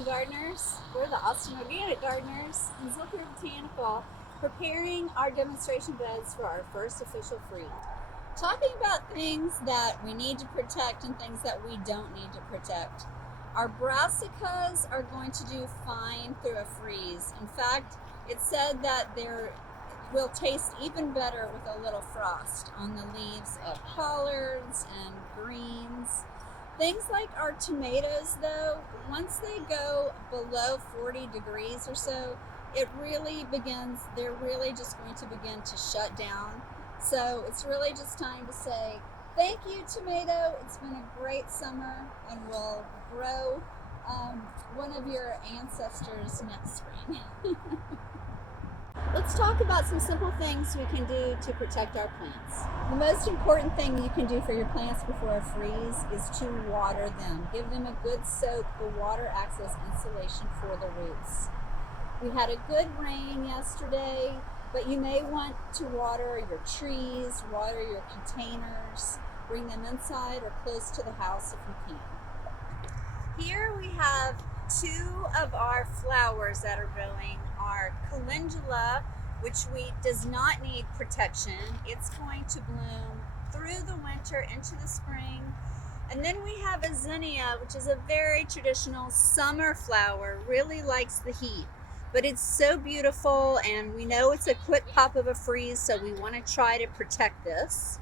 Austin gardeners. We're the Austin Organic Gardeners in Zilker Botanical, preparing our demonstration beds for our first official freeze. Talking about things that we need to protect and things that we don't need to protect. Our brassicas are going to do fine through a freeze. In fact, it's said that they will taste even better with a little frost on the leaves of collards and greens. Things like our tomatoes, though, once they go below 40 degrees or so, they're really just going to begin to shut down. So it's really just time to say, thank you, tomato. It's been a great summer, and we'll grow one of your ancestors next spring. Let's talk about some simple things we can do to protect our plants. The most important thing you can do for your plants before a freeze is to water them. Give them a good soak. The water acts as insulation for the roots. We had a good rain yesterday, but you may want to water your trees, water your containers, bring them inside or close to the house if you can. Here we have two of our flowers that are growing. Our calendula, which does not need protection. It's going to bloom through the winter into the spring. And then we have a zinnia, which is a very traditional summer flower, really likes the heat. But it's so beautiful, and we know it's a quick pop of a freeze, so we want to try to protect this.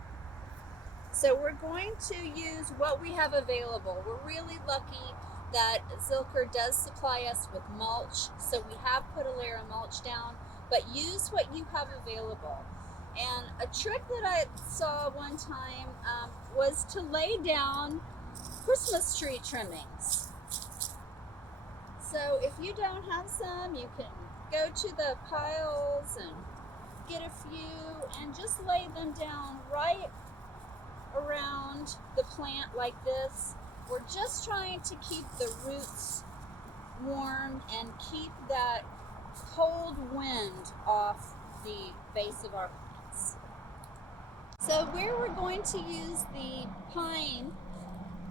So we're going to use what we have available. We're really lucky that Zilker does supply us with mulch, so we have put a layer of mulch down, but use what you have available. And a trick that I saw one time was to lay down Christmas tree trimmings. So if you don't have some, you can go to the piles and get a few and just lay them down right around the plant like this. We're just trying to keep the roots warm and keep that cold wind off the base of our plants. So where we're going to use the pine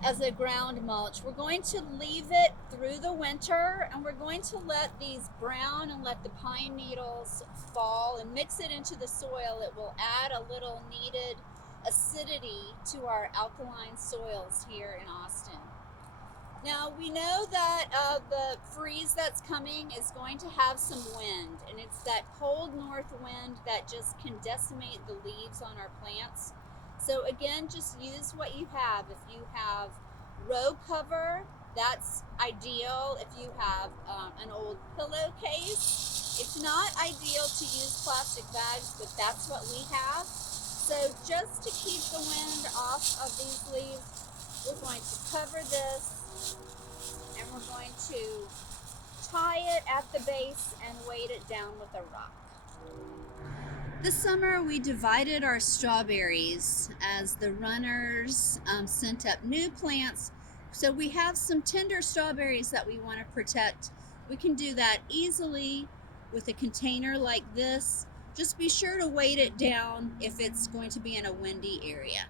as a ground mulch, we're going to leave it through the winter, and we're going to let these brown and let the pine needles fall and mix it into the soil. It will add a little needed acidity to our alkaline soils here in Austin. Now we know that the freeze that's coming is going to have some wind, and it's that cold north wind that just can decimate the leaves on our plants. So again, just use what you have. If you have row cover, that's ideal. If you have an old pillowcase, it's not ideal to use plastic bags, but that's what we have. So just to keep the wind off of these leaves, we're going to cover this, and we're going to tie it at the base and weight it down with a rock. This summer we divided our strawberries as the runners sent up new plants. So we have some tender strawberries that we want to protect. We can do that easily with a container like this. Just be sure to weight it down if it's going to be in a windy area.